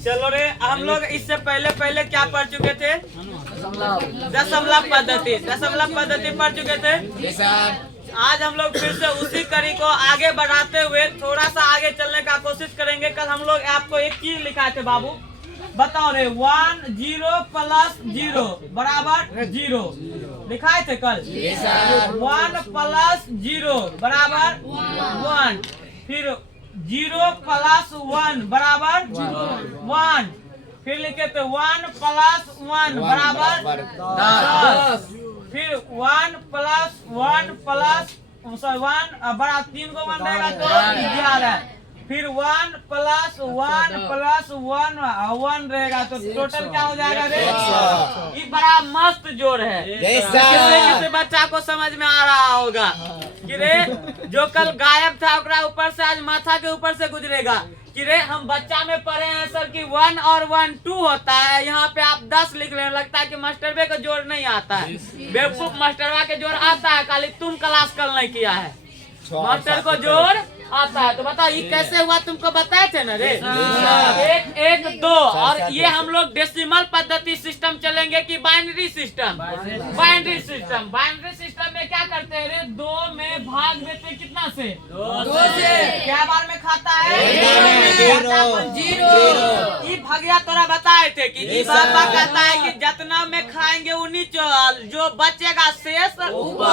चलो रे, हम लोग इससे पहले क्या पढ़ चुके थे? दशमलव पद्धति पढ़ चुके थे। आज हम लोग फिर से उसी कड़ी को आगे बढ़ाते हुए थोड़ा सा आगे चलने का कोशिश करेंगे। कल हम लोग आपको एक चीज लिखाए थे बाबू, बताओ रे, 1 0 प्लस 0 बराबर 0 लिखाए थे कल। 1 प्लस 0 बराबर 1, फिर 0 प्लस 1 बराबर 1, फिर लिखे थे 1 प्लस 1 बराबर 10, फिर 1 प्लस 1 प्लस 1 बड़ा 3 को 1 रहेगा तो 11, फिर 1 प्लस 1 प्लस 1 रहेगा तो टोटल क्या हो जाएगा रे? ये बड़ा मस्त जोड़ है। किसी बच्चा को समझ में आ रहा होगा कि रे जो कल गायब था ओकरा ऊपर से आज माथा के ऊपर से गुजरेगा कि रे हम बच्चा में पढ़े हैं सर कि 1 और 1 2 होता है, यहाँ पे आप 10 लिख रहे हैं। लगता है कि मास्टरवे का जोड़ नहीं आता है। बेवकूफ, मास्टरवा के जोड़ आता है, खाली तुम क्लास कल नहीं किया है। मास्टर को जोड़ आता है। तो बताओ ये कैसे हुआ, तुमको बताए थे ना रे? 1 1 2। और ये हम लोग डेसिमल पद्धति सिस्टम चलेंगे कि बाइनरी सिस्टम? बाइनरी सिस्टम में क्या करते हैं रे? 2 में भाग देते कितना से? 2 से। क्या बार में खाता है? 0। ये भगिया तोरा बताए थे कि ये बाबा कहता है कि जितना में खाएंगे उन्हीं जो बचेगा शेष ऊपर।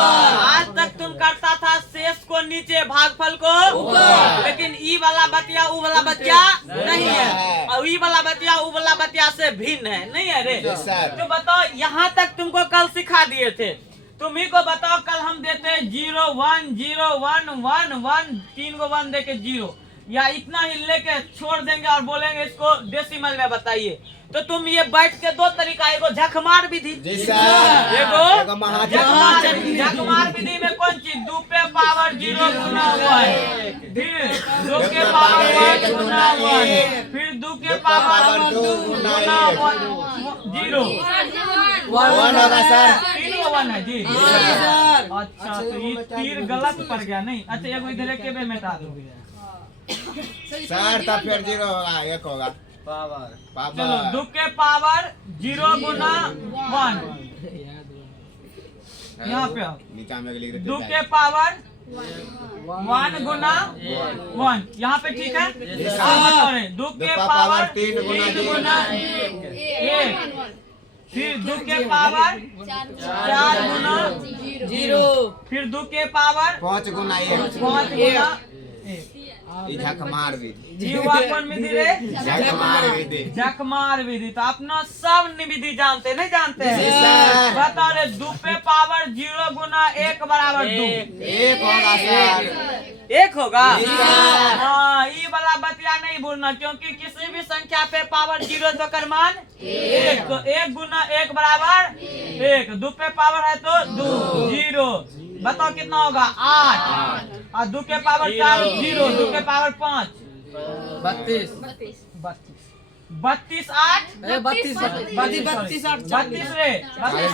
आज तक तुम करता था शेष को नीचे, भागफल को, लेकिन ई वाला बतिया ऊ वाला बतिया नहीं है, और ई वाला बतिया ऊ वाला बतिया से भिन्न है, नहीं है रे? तो बताओ, यहाँ तक तुमको कल सिखा दिए थे। तुम ही को बताओ, कल हम देते 0 1 0 1 1 1 3 को 1 देके 0, या इतना ही लेके छोड़ देंगे और बोलेंगे इसको डेसिमल में बताइए। तो तुम ये बैठ के 2 तरीका, एगो झकमार विधि, एगो झकमार विधि में कौन चीज? 2 पे पावर 0 गुना 1, फिर 2 के पावर 1 गुना 1, फिर 2 के पावर 2 गुना 0 1 होगा सर। 3 को 1 है जी। अच्छा, तो ये तीर गलत पड़ गया नहीं? अच्छा, एगो इधर के बे मिटा दो सर, तब फिर 0 होगा, 1 होगा पावर। चलो, 2 के पावर 0 गुना 1, यहाँ पे नीचा में लिख देते 2 के पावर 1 गुना 1, यहाँ पे ठीक है? 2 के पावर 3 गुना 1, फिर 2 के पावर 4 गुना 0, फिर 2 के पावर 5 गुना 1, 5 गुना 1। झकमार विधि। झकमार विधि तो अपना सब विधि जानते नहीं जानते हैं? बताओ रे, 2 पे पावर 0 गुना 1 बराबर 2, 1 होगा सर। 1 होगा। हाँ, ये वाला बतिया नहीं भूलना, क्योंकि किसी भी संख्या पे पावर 0 तो कर मान 1, तो 1 गुना 1 बराबर 1, 2 पे पावर है तो 2 0। बताओ कितना होगा? 8, और 2 के पावर 4 0, 2 के पावर 5 32 32 8 32 रे 32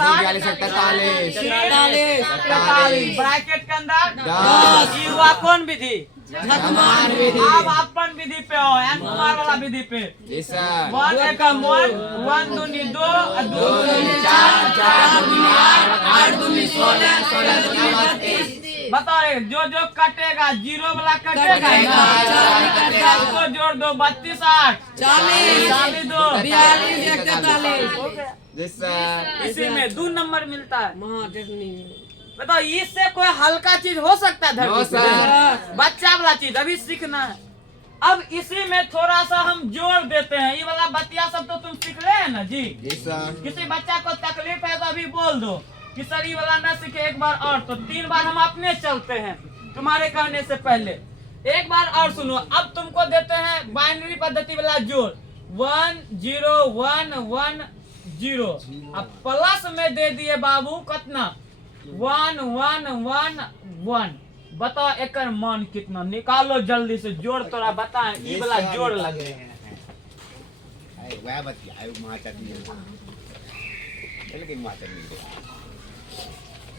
43 ब्रैकेट के अंदर 10। ये हुआ कौन विधि? अब अपन विधि पे हो, एन कुमार वाला विधि पे। 1 एकम 1, 1 दूनी 2, 2 दूनी 4, 4 दूनी 8, 8 दूनी 16, 16 दूनी 32। बताओ, जो कटेगा 0 वाला कटेगा, उसको जोड़ दो, 32 8 40 40 2 42 43। इसी में 2 नंबर मिलता है। बताओ, इससे कोई हल्का चीज हो सकता है धरती पे? बच्चा वाला चीज अभी सीखना है। अब इसी में थोड़ा सा हम जोड़ देते हैं। ये वाला बतिया सब तो तुम सीख रहे हैं ना जी? किसी बच्चा को तकलीफ है तो अभी बोल दो कि सर ये वाला ना सीखे एक बार और, तो 3 बार हम अपने चलते हैं तुम्हारे कहने से पहले। एक बार और सुनो, अब तुमको देते हैं बाइनरी पद्धति वाला जोड़, 1 0 1 1 0। अब प्लस में दे दिए बाबू कितना? 1 1 1 1। बताओ एक मान कितना? निकालो जल्दी से, जोड़ तोरा बता, ये वाला जोड़ लगे।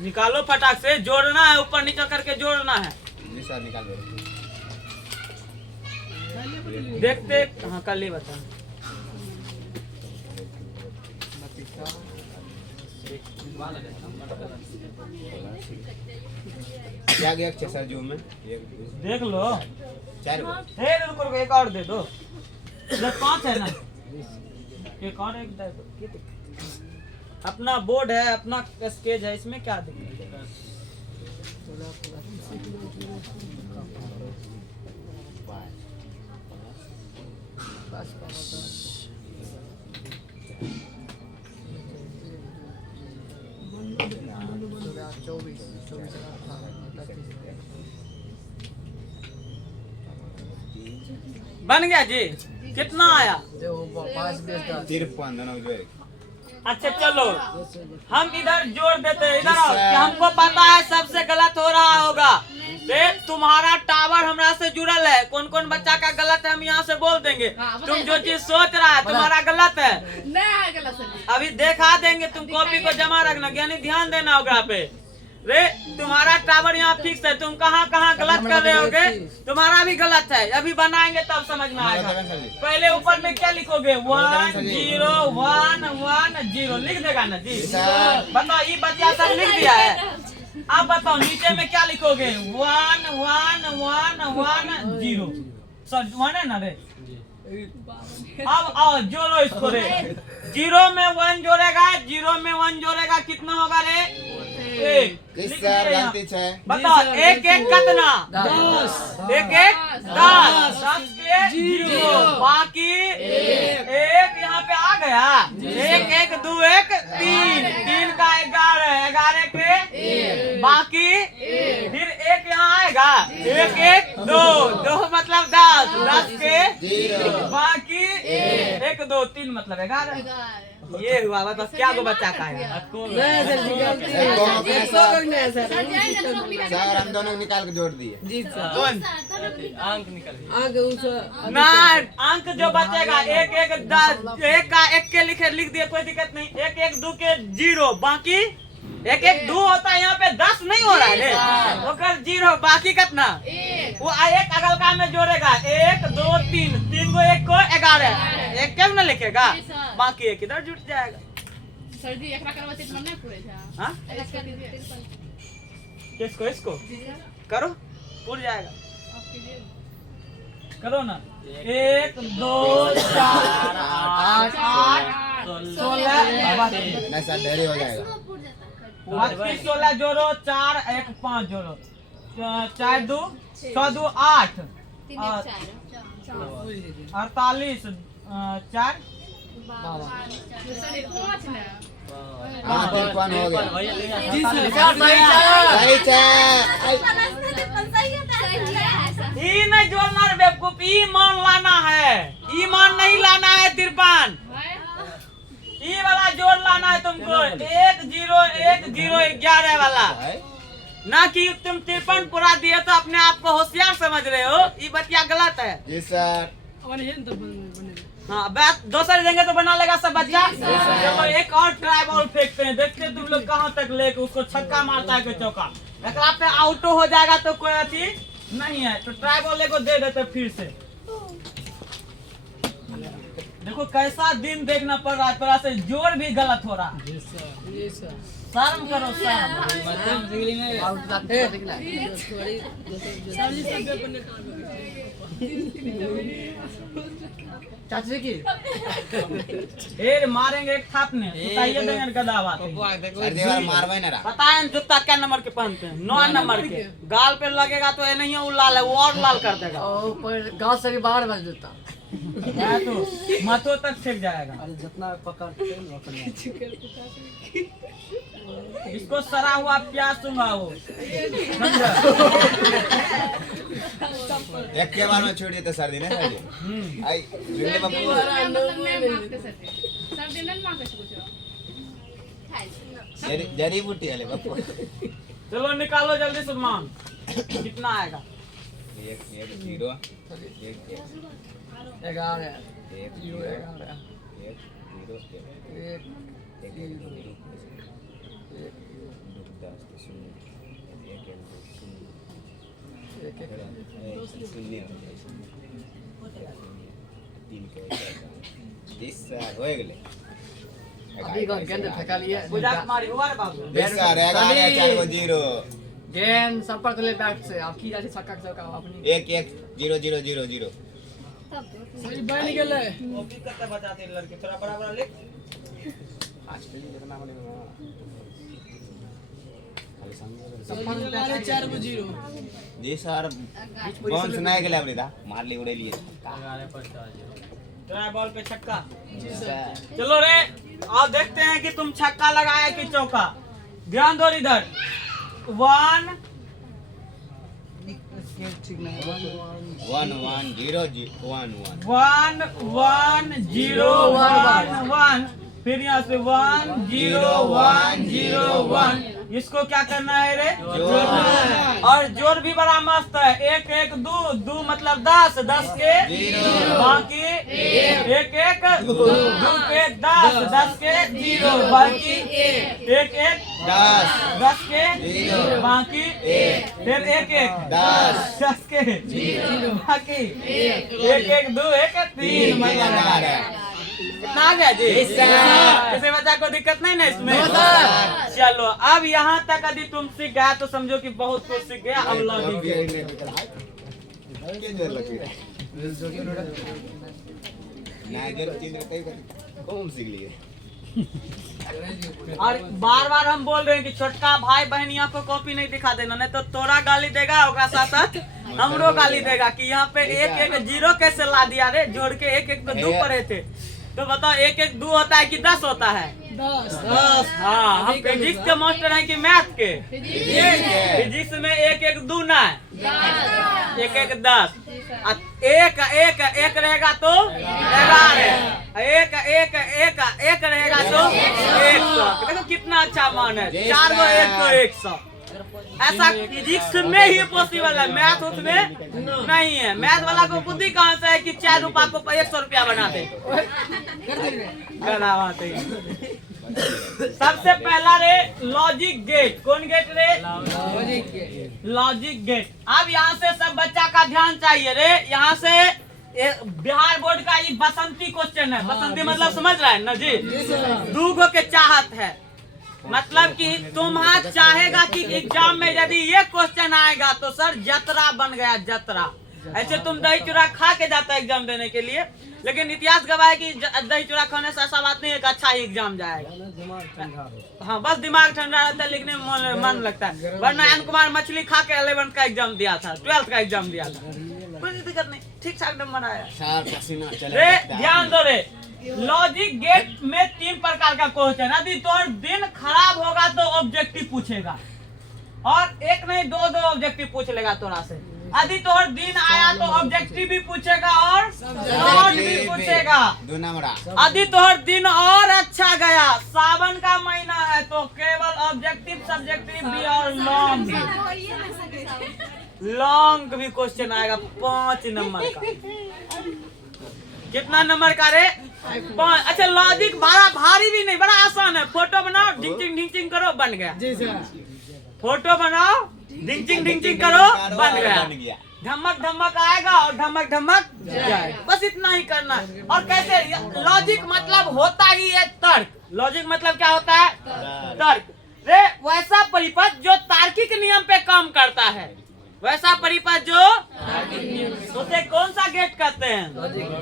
निकालो फटाक से, जोड़ना है, ऊपर नीचे करके जोड़ना है। निकालो। देखते हाँ, कल ही बता। क्या गया अच्छा सर जूम में देख लो। 4 रुको एक और दे दो। इधर 5 है ना, एक और एक दे दो। अपना बोर्ड है, अपना स्टेज है, इसमें क्या दिक्कत है? बन गया जी। कितना आया? 53 अच्छा चलो हम इधर जोड़ देते हैं। इधर आओ कि हमको पता है सबसे गलत हो रहा होगा। देख तुम्हारा टावर हमरा से जुड़ल है, कौन कौन बच्चा का गलत है हम यहाँ से बोल देंगे। तुम जो चीज सोच रहा है तुम्हारा गलत है, अभी देखा देंगे। तुम कॉपी को जमा रखना, यानी ध्यान देना होगा पे। रे तुम्हारा टावर यहाँ फिक्स है, तुम कहाँ कहाँ गलत कर रहे होगे, तुम्हारा भी गलत है। अभी बनाएंगे तब समझ में आएगा। पहले ऊपर में क्या लिखोगे? 1 0 1 1 0 लिख देगा ना जी। बताओ ये बच्चा सब लिख दिया है। अब बताओ नीचे में क्या लिखोगे? 1 1 1 1 0 सर 1 है ना रे। अब आओ जोड़ो इसको रे। 0 में 1 जोड़ेगा, 0 में 1 जोड़ेगा, कितना होगा रे? 1। बताओ 1 1 कितना? 10। 1 1 10 10 के 0 बाकी 1 यहाँ पे आ गया। 1 1 2 1 3 3 का 11 11 के बाकी फिर 1 यहाँ आएगा। 1 1 2 2 मतलब 10 10 के बाकी 1 2 3 मतलब 11। ये हुआ। बताओ क्या को बच्चा का है? सर हम दोनों निकाल के जोड़ दिए जी सर। अंक निकल ना, अंक जो बचेगा 1 1 10 1 का 1 के लिख दिए, कोई दिक्कत नहीं। 1 1 2 के 0 बाकी 1 1 2 होता है, यहाँ पे 10 नहीं हो रहा है वो कर 0 बाकी कितना? वो 1 अगल का में जोड़ेगा 1 2 3 3 को 1 को 11 1 क्यों ना लिखेगा, बाकी 1 इधर जुट जाएगा। सर जी एकरा करवाते मन नहीं पूरे था। हां किसको? इसको करो पूर जाएगा। करो ना। 1 2 4 8 16 नहीं सर ढेरी हो जाएगा। 32 16 जोड़ो 4 1 5 जोड़ो 4 2 6 2 8 48 4 हाँ 53 हो गया। ई नहीं जोड़ना रे बेवकूफ, ई मान लाना है, ई मान नहीं लाना है 53। ई वाला जोड़ लाना है तुमको 1 0 1 0 11 वाला, ना कि तुम 53 पूरा दिए तो अपने आप को होशियार समझ रहे हो। ये बतिया गलत है जी सर। हाँ बात दूसरे देंगे तो बना लेगा सब बच्चा। चलो एक और ट्राई बॉल फेंकते हैं, देखते हैं तुम लोग कहाँ तक लेके उसको छक्का मारता है कि चौका। अगर पे आउट हो जाएगा तो कोई अथी नहीं है, तो ट्राई बॉल को दे देते फिर से। देखो कैसा दिन देखना पड़ रहा है, थोड़ा से जोर भी गलत हो रहा है। शर्म करो चाची की मारेंगे एक थापने देंगे गदावा। मारवे ना बताए जूता क्या नंबर के पहनते हैं? 9 नंबर के। गाल पे लगेगा तो ये नहीं है, वो लाल है, वो और लाल कर देगा। गाँव से बाहर बज जूता तो माथों तक फेंक जाएगा। अरे जितना पकड़ते इसको सरा हुआ प्याज दूंगा वो। एक के बार में छोड़ दिए तो सर्दी नहीं सर्दी आई बिल्ले बाबू सर दिन में मां कैसे पूछो जड़ी बूटी वाले बाबू। चलो निकालो जल्दी से मान कितना आएगा। 1 1 0 1 11 1 0 हो गए। अभी को गेंद फेंका लिए पूजा कुमारी हुआ रे बाबू। जी सर 11 4 को 0 गेंद संपर्क ले बैट से आपकी जाती छक्का चौका अपनी 1 1 0 0 0 0 सही बन गेले वो की करते बचाते लड़के थोड़ा बड़ा बड़ा लिख। संपर्क 4 को 0 जी सर कौन सुनाए गेले अपने दा मार ली उड़े लिए ट्राई बॉल पे छक्का। जी सर चलो रे आओ देखते हैं कि तुम छक्का लगाया कि चौका। ध्यान दो इधर 1 ठीक नहीं 1 1 0 1 1 1 1 0 1 1 फिर यहाँ से 1 0 1 0 1 इसको क्या करना है रे जोड़ना है। और जोड़ भी बड़ा मस्त है 1 1 2 2 मतलब 10 10 के बाकी 1 1 2 के 10 10 के 0 बाकी 1 1 10 10 के बाकी फिर 1 1 10 10 के बाकी 1 1 2 1 3 मजा लगा रहा है कितना आ गया जी? किसी बच्चा को दिक्कत नहीं ना इसमें? चलो अब यहाँ तक यदि तुम सीख गया तो समझो कि बहुत कुछ सीख गया। अब लॉजिक कौन सीख लिए और बार बार हम बोल रहे हैं कि छोटका भाई बहन यहाँ को कॉपी नहीं दिखा देना, नहीं तो तोरा गाली देगा ओकरा साथ साथ हमरो गाली देगा कि यहाँ पे 1 1 0 कैसे ला दिया रे, जोड़ के 1 1 तो 2 पड़े थे। तो बताओ 1 1 2 होता है कि 10 होता है? 10। हाँ हम फिजिक्स के मास्टर हैं कि मैथ के? फिजिक्स में 1 1 2 ना 1 1 10 1 1 1 रहेगा तो 11 1 1 1 1 रहेगा तो 100। देखो कितना अच्छा मान है 4 को 1 तो 100। ऐसा फिजिक्स में ही पॉसिबल है, मैथ उसमें नहीं है। मैथ वाला को बुद्धि कहाँ से है कि 4 रुपया को 100 रुपया बना दे। सबसे पहला रे लॉजिक गेट। कौन गेट रे? Logic gate. अब यहाँ से सब बच्चा का ध्यान चाहिए रे। यहाँ से बिहार बोर्ड का ये बसंती क्वेश्चन है। बसंती मतलब समझ रहा है ना जी? 2 गो के चाहत है, मतलब कि तुम्हारा चाहेगा कि एग्जाम में यदि ये क्वेश्चन आएगा तो सर जतरा बन गया जतरा। ऐसे तुम दही चूड़ा खा के जाता है एग्जाम देने के लिए, लेकिन इतिहास गवाह है कि दही चूड़ा खाने से ऐसा बात नहीं है कि अच्छा ही एग्जाम जाएगा। हाँ बस दिमाग ठंडा रहता है, लिखने में मन लगता है। वरना एन कुमार मछली खा के 11th का एग्जाम दिया था, 12th का एग्जाम दिया था, कोई दिक्कत नहीं, ठीक ठाक नंबर आया। ध्यान दो रे, लॉजिक गेट में 3 प्रकार का क्वेश्चन। यदि तो दिन खराब होगा तो ऑब्जेक्टिव पूछेगा, और एक नहीं 2 ऑब्जेक्टिव पूछ लेगा तोरा से। यदि तो दिन आया तो ऑब्जेक्टिव भी पूछेगा और नॉट भी पूछेगा। यदि तो दिन और अच्छा गया, सावन का महीना है, तो केवल ऑब्जेक्टिव सब्जेक्टिव भी और लॉन्ग भी क्वेश्चन आएगा 5 नंबर का। कितना नंबर का रे? 5। अच्छा लॉजिक बड़ा भारी भी नहीं, बड़ा आसान है। फोटो बनाओ ढिंचिंग करो बन गया जी सर। फोटो बनाओ ढिंचिंग करो बन गया। धमक आएगा और धमक जाएगा, बस इतना ही करना है। और कैसे? लॉजिक मतलब होता ही है तर्क। लॉजिक मतलब क्या होता है? तर्क। रे वैसा परिपथ जो तार्किक नियम पे काम करता है, वैसा परिपथ जो उसे कौन सा गेट कहते हैं?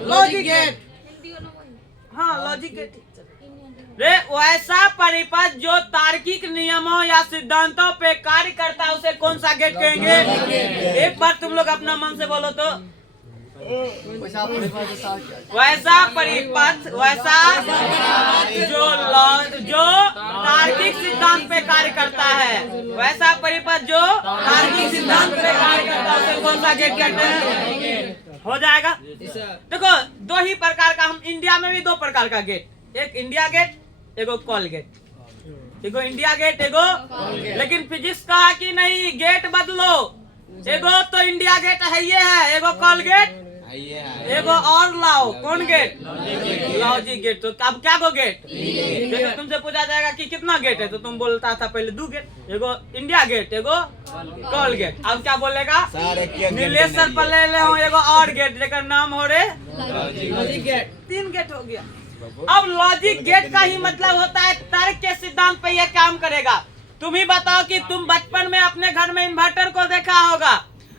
Logic gate. हाँ लॉजिक गेट। रे वैसा परिपथ जो तार्किक नियमों या सिद्धांतों पे कार्य करता है, उसे कौन सा गेट कहेंगे? एक बार तुम लोग अपना मन से बोलो तो। वैसा परिपथ, वैसा जो तार्किक सिद्धांत पे कार्य करता है, वैसा परिपथ जो तार्किक सिद्धांत पे कार्य करता है, उसे कौन सा गेट कहते हैं? हो जाएगा। देखो 2 ही प्रकार का, हम इंडिया में भी 2 प्रकार का गेट, एक इंडिया गेट एगो कॉल गेट। एगो इंडिया गेट एगो, लेकिन फिजिक्स कहा कि नहीं गेट बदलो, एगो तो इंडिया गेट है ये है, एगो कॉल गेट एगो और लाओ। कौन गेट? Logic gate. तो अब क्या गो गेट? जैसे तुमसे पूछा जाएगा कि कितना गेट है, तो तुम बोलता था पहले 2 गेट, एगो इंडिया गेट एगो कॉल गेट। अब क्या बोलेगा? नीलेश सर पर ले हो एगो और गेट, जेकर नाम हो रे लॉजिक गेट। 3 गेट हो गया। अब लॉजिक गेट का ही मतलब होता है तर्क के सिद्धांत पे ये काम करेगा। तुम ही बताओ कि तुम बचपन में अपने घर में इन्वर्टर को देखा होगा,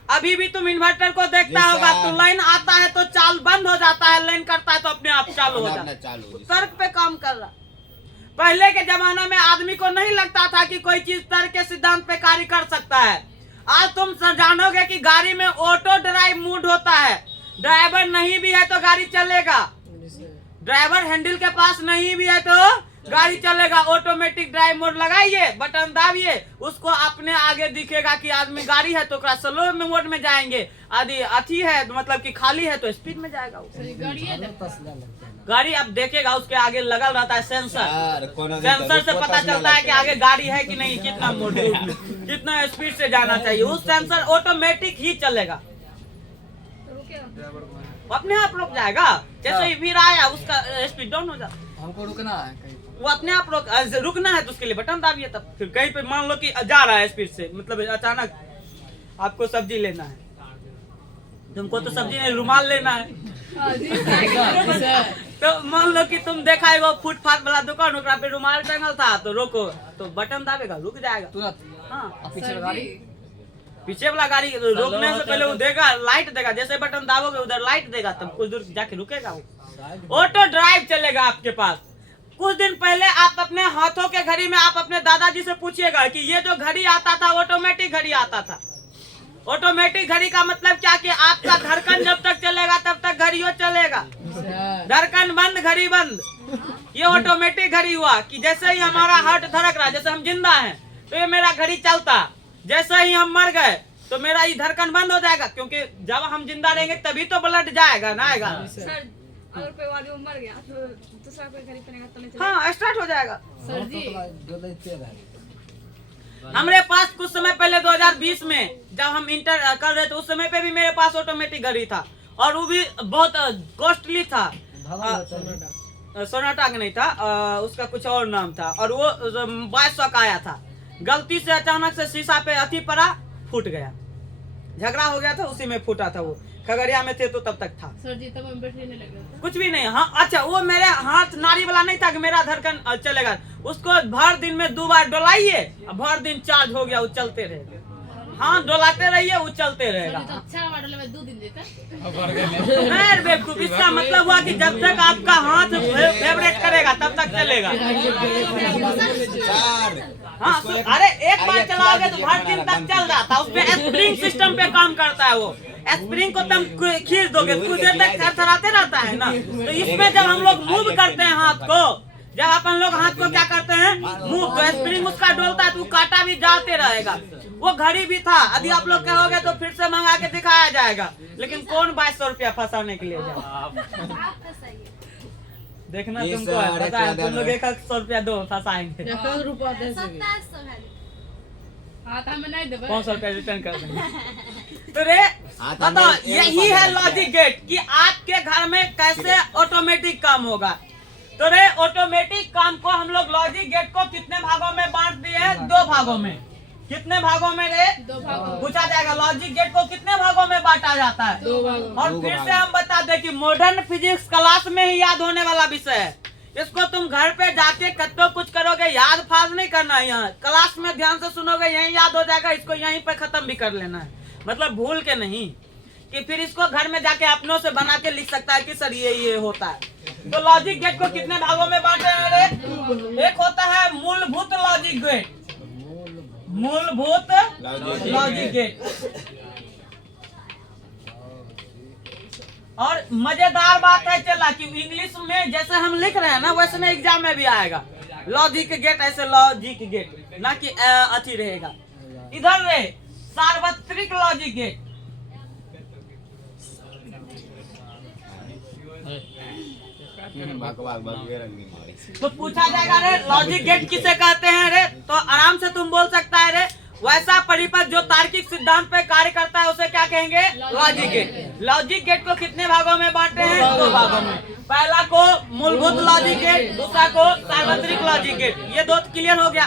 अभी भी तुम इन्वर्टर को देखता होगा, तो लाइन आता है तो चाल बंद हो जाता है, लाइन करता है तो अपने आप चालू हो जाता है, तर्क पे काम कर रहा। पहले के जमाने में आदमी को नहीं लगता था कि कोई चीज तर्क के सिद्धांत पे कार्य कर सकता है। आज तुम जानोगे कि गाड़ी में ऑटो ड्राइव मोड होता है, ड्राइवर नहीं भी है तो गाड़ी चलेगा, ड्राइवर हैंडल के पास नहीं भी है तो गाड़ी चलेगा। ऑटोमेटिक ड्राइव मोड लगाइए, बटन दाबिए, उसको अपने आगे दिखेगा कि आदमी गाड़ी है तो स्लो में मोड में जाएंगे, आदि अथी है तो मतलब कि खाली है तो स्पीड में जाएगा। गाड़ी अब देखेगा, उसके आगे लगा रहता है सेंसर, सेंसर से पता चलता है कि आगे गाड़ी है कि नहीं, कितना मोड कितना स्पीड से जाना चाहिए, उस सेंसर ऑटोमेटिक ही चलेगा, अपने आप रुक जाएगा। जैसे ही फिर आया उसका स्पीड डाउन हो जाता। हमको रुकना है कहीं, वो अपने आप रुकना है तो उसके लिए बटन दाबिए, तब फिर कहीं पे मान लो कि जा रहा है स्पीड से, मतलब अचानक आपको सब्जी लेना है, तुमको तो सब्जी नहीं रुमाल लेना है, तो मान लो कि तुम देखा है वो फुटपाथ वाला दुकान, ओकरा पे रुमाल टंगल था, तो रोको, तो बटन दाबेगा, रुक जाएगा तुरंत। हाँ, पीछे गाड़ी, पीछे वाला गाड़ी रोकने से पहले वो देगा, लाइट देगा, जैसे बटन दाबोगे उधर लाइट देगा, तब कुछ दूर जाके रुकेगा वो। ऑटो ड्राइव चलेगा आपके पास। कुछ दिन पहले आप अपने हाथों के घड़ी में आप अपने दादाजी से पूछिएगा कि ये जो घड़ी आता था ऑटोमेटिक घड़ी आता था। ऑटोमेटिक घड़ी का मतलब क्या कि आपका धड़कन जब तक चलेगा तब तक घड़ियों चलेगा, धड़कन बंद घड़ी बंद। ये ऑटोमेटिक घड़ी हुआ कि जैसे ही हमारा हार्ट धड़क रहा, जैसे हम जिंदा हैं तो ये मेरा घड़ी चलता, जैसे ही हम मर गए तो मेरा ये धड़कन बंद हो जाएगा, क्योंकि जब हम जिंदा रहेंगे तभी तो ब्लड जाएगा ना, आएगा। सर अगर कोई आदमी मर गया तो दूसरा कोई घड़ी पहनेगा तो नहीं चलेगा? हाँ, स्टार्ट हो जाएगा। सर जी हमारे पास कुछ समय पहले 2020 में जब हम इंटर कर रहे थे, उस समय पे भी मेरे पास ऑटोमेटिक घड़ी था, और वो भी बहुत कॉस्टली था, सोनाटा का नहीं था, उसका कुछ और नाम था, और वो 2200 का आया था। गलती से अचानक से शीशा पे अथी पड़ा, फूट गया, झगड़ा हो गया था, उसी में फूटा था। वो खगड़िया में थे तो तब तक था। सर जी तब हम बैठने नहीं लग रहा था। कुछ भी नहीं। हाँ अच्छा, वो मेरे हाथ नारी वाला नहीं था कि मेरा धड़कन चलेगा, उसको भर दिन में 2 बार डोलाइए, भर दिन चार्ज हो गया, वो चलते रहेगा। हाँ, डोलाते रहिए, वो चलते रहेगा। तो अच्छा मॉडल में 2 दिन देता। बेवकूफ, इसका मतलब हुआ कि जब तक आपका हाथ फेवरेट करेगा तब तक चलेगा। हाँ, अरे एक बार चलाओगे तो भर दिन तक चल जाता, उसमें स्प्रिंग सिस्टम पे काम करता है। वो स्प्रिंग को तुम खींच दोगे कुछ देर तक थरथराते रहता है ना। तो इसमें जब हम लोग मूव करते हैं हाथ को, जब अपन लोग हाथ को क्या करते हैं मूव, तो स्प्रिंग उसका डोलता है, तो काटा भी जाते रहेगा। वो घड़ी भी था, यदि आप लोग कहोगे तो फिर से मंगा के दिखाया जाएगा, लेकिन कौन 2200 रुपया फंसाने के लिए जाए। देखना तुमको है, पता है, तुम लोग 100 रुपया दो, फंसाएंगे। 2700 हाँ तो हमें नहीं देबे, 500 रुपया रिटर्न कर देंगे। तो रे बताओ, यही है लॉजिक गेट कि आपके घर में कैसे ऑटोमेटिक काम होगा। तो रे ऑटोमेटिक काम को हम लोग लॉजिक गेट को कितने भागों में बांट दिए हैं? 2 भागों में। कितने भागों में रे? 2 भागों। पूछा जाएगा लॉजिक गेट को कितने भागों में बांटा जाता है? 2 भागों। और फिर से हम बता दें कि मॉडर्न फिजिक्स क्लास में ही याद होने वाला विषय है। इसको तुम घर पे जाके कत्तो कुछ करोगे, याद फाज नहीं करना है, यहाँ क्लास में ध्यान से सुनोगे, यहीं याद हो जाएगा। इसको यहीं पे खत्म भी कर लेना है, मतलब भूल के नहीं, कि फिर इसको घर में जाके अपनों से बना के लिख सकता है कि सर ये होता है। तो लॉजिक गेट को कितने भागों में बांटे हैं रे? एक होता है मूलभूत लॉजिक गेट, मूलभूत लॉजिक गेट। और मजेदार बात है चला कि इंग्लिश में जैसे हम लिख रहे हैं ना, वैसे में एग्जाम में भी आएगा लॉजिक गेट, ऐसे लॉजिक गेट, ना कि अथी रहेगा। इधर रे सार्वत्रिक लॉजिक गेट, तो पूछा जाएगा रे लॉजिक गेट किसे कहते हैं रे? तो आराम से तुम बोल सकता है रे, वैसा परिपथ जो तार्किक सिद्धांत पे कार्य करता है उसे क्या कहेंगे? Logic gate. लॉजिक गेट को कितने भागों में बांटते हैं? 2 भागों में। पहला को मूलभूत लॉजिक गेट, दूसरा को सार्वत्रिक लॉजिक गेट। ये 2 क्लियर हो गया।